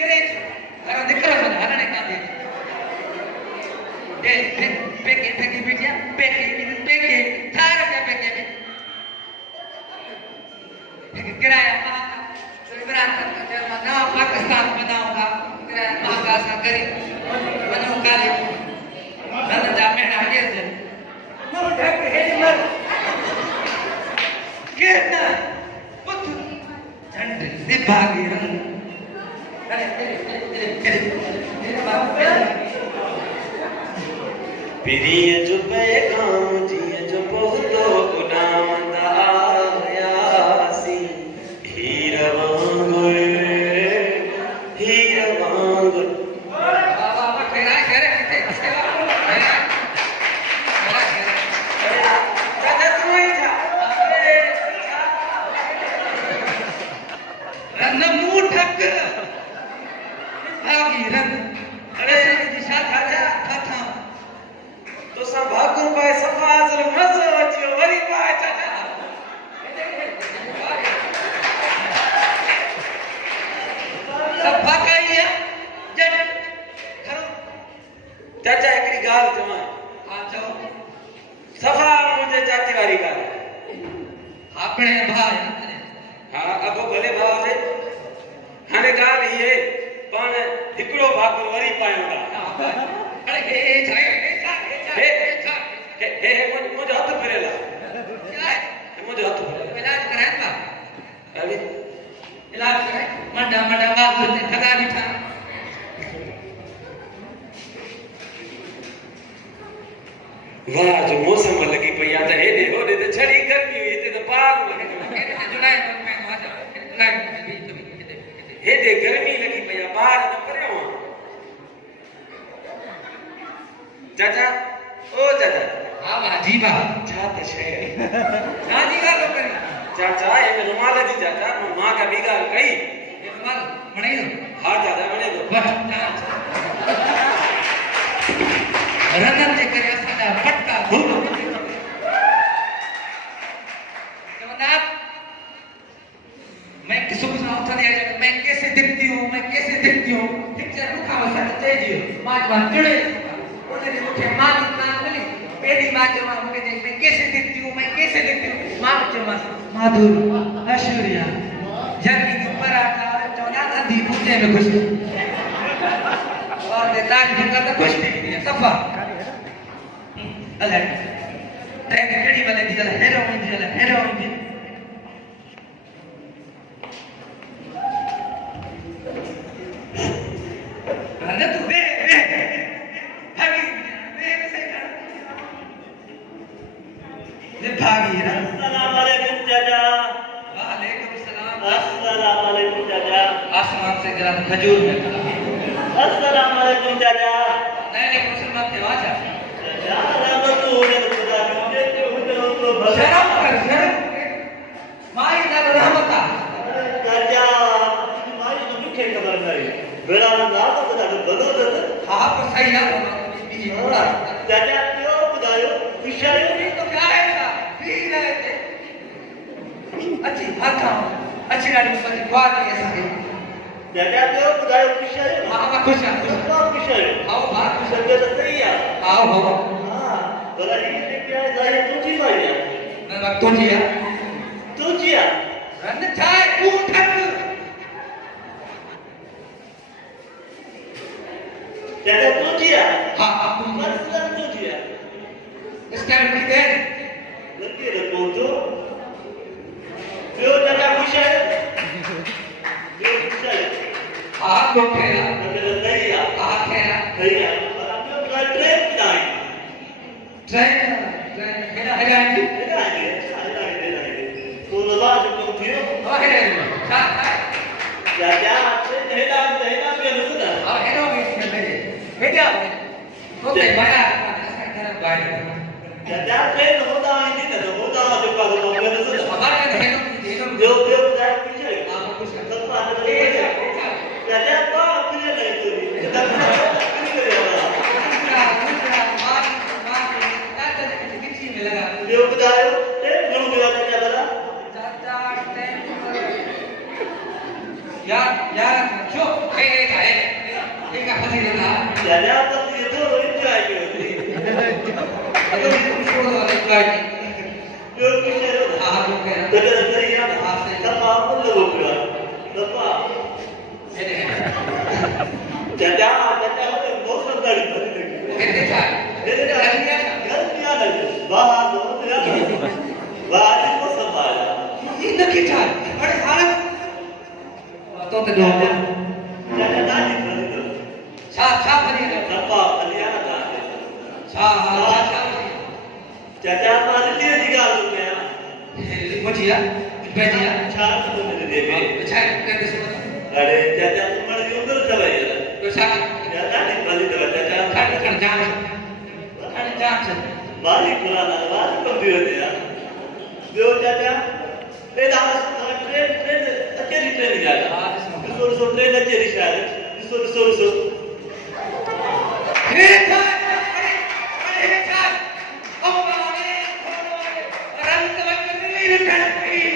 करे घर निकल मन हरने का दे पेके पेके बिटिया पेके थार पे पेके पेके किराया तो इमरान खान का जन्म नवा पाकिस्तान बनाऊंगा किराया महंगा सा गरीब बनूंगा नन जा मेरा के दे मर ढक है मर कितना पुत झंड दिभागी रंग पिरिय जो पैगाम जिए जो बहुतो गुलाम दायासी हीर वांगुर बाबा ठहरा करे किथे रन मुंह ठक आगी रन अरे दिशा थाजा था तो सब भागुर पाए सफाजर मजो अचियो वरी पाए चाचा सब भागाइया जट खरो चाचा एकरी गाल चवा हां चओ सफा मुझे चाची वारी गाल आपणे भाई हां अब भले भाव जे हाने गाल ये पण हिकड़ो भागुर वरी पायोगा अरे हे मुझे हाथ फेरेला क्या है मुझे हाथ फेरेला इलाज कराए ना अरे इलाज कराए मंडा बात होते ठगा बिठा वाह जो मौसम लगी पई आ त हे देखो दे त छड़ी गर्मी हुई ते पार लगे जुलाई में मजा जुलाई हे दे गर्मी लगी पई आ बाहर न करयो चाचा ओ चाचा हां बाजी बा छा त छे हां जी गाल करी चाचा ये रुमाल दी चाचा मां का भी गाल कई ये रुमाल बणे दो हां चाचा बणे दो बस रनन जे करे साडा फटका धूल जनाब मैं किसको सुना उठा दिया जाए मैं कैसे दिखती हूं पिक्चर रुखा वसा दे दियो माजवा चढ़े उन्हें मुझे मालिक ना मिली पेड़ी माजवा मुझे देख मैं कैसे दिखती हूं मां जमा माधुर ऐश्वर्या जगी की पराठा चौना आधी मुझे में खुश और दे लाज भंगा तो खुश नहीं सफा अलग ट्रेन केड़ी वाले दी हेरोइन दी अरे तू बे भागी कैसे कर ले भागी रे अस्सलाम वालेकुम चाचा वालेकुम सलाम अस्सलाम वालेकुम चाचा आसमान से गिरा खजूर में पड़ा अस्सलाम वालेकुम चाचा नए मुसलमान थे आजा चाचा रहमत हो खुदा के तो भले शर्म कर माई ना रहमता चाचा माई तो मुखे खबर नहीं बेरा ना तो खुदा के भलो दे हां तो सही है चाचा क्यों बुधायो विषय नहीं तो क्या है सा पी रहे थे अच्छी हाथा अच्छी गाड़ी में बात है सारे चाचा क्यों बुधायो विषय हां खुश है विषय आओ बात खुश सके तो सही है आओ हो हां बोला जी ने क्या जाए तुझी भाई है मैं वक्त तो जिया तुझिया रन चाय तू ठक चाचा तुझिया हां तू मतलब तुझिया इस टाइम की दे लगे रे पहुंचो क्यों चाचा खुश है क्यों खुश है हां तो खेला लगे सही है हां खेला सही है और आपने का ट्रेन नहीं ट्रेन हेरा आंटी तो बाद तुम थियो हां हेरा सा चाचा हेरा पे सुना हां हेरा में मेरे बेटा ओके बड़ा ऐसा गाड़ी चाचा ट्रेन होता है नहीं तो होता है जो का तो सुना हमारे हेरा जो जाए पीछे हां कुछ सब बात चाचा तो अपने ले तो जो बताओ ट्रेन नो जो चाचा बता चाचा यार यार शो हे काय हे का फसी ना त्याला आता येतो एन्जॉय केली आता मी सोडून आलो काय तो विषय हा लोक आहे त्याच्या घरी या ना तपा बोललो बोलला तपा त्याच्या मोसम गाडी हे ते काय हे घरी आला बाहेर बाहेर मोसम आला ही नक्की काय अरे हा तो ते दोन त्याच्या दादी बोलतो छा बनी तपा आली आला छा त्याच्या मारली निघालो त्या बचिया बेजिया छान बोलले देवे छा काय दिसत अरे त्याच्या तुम्हाला येऊन तर चलायला तो छा त्याला निघाली तर त्याच्या खाली जाण खाली जाण बारी पुराना बारी कमी होते यार देव त्याच्या ते दास ट्रेन अकेली ट्रेन निघाला दुसरं ट्रेन अकेली शाळा दुसरं हे काय अरे हे काय अरे रंग वगैरे नाही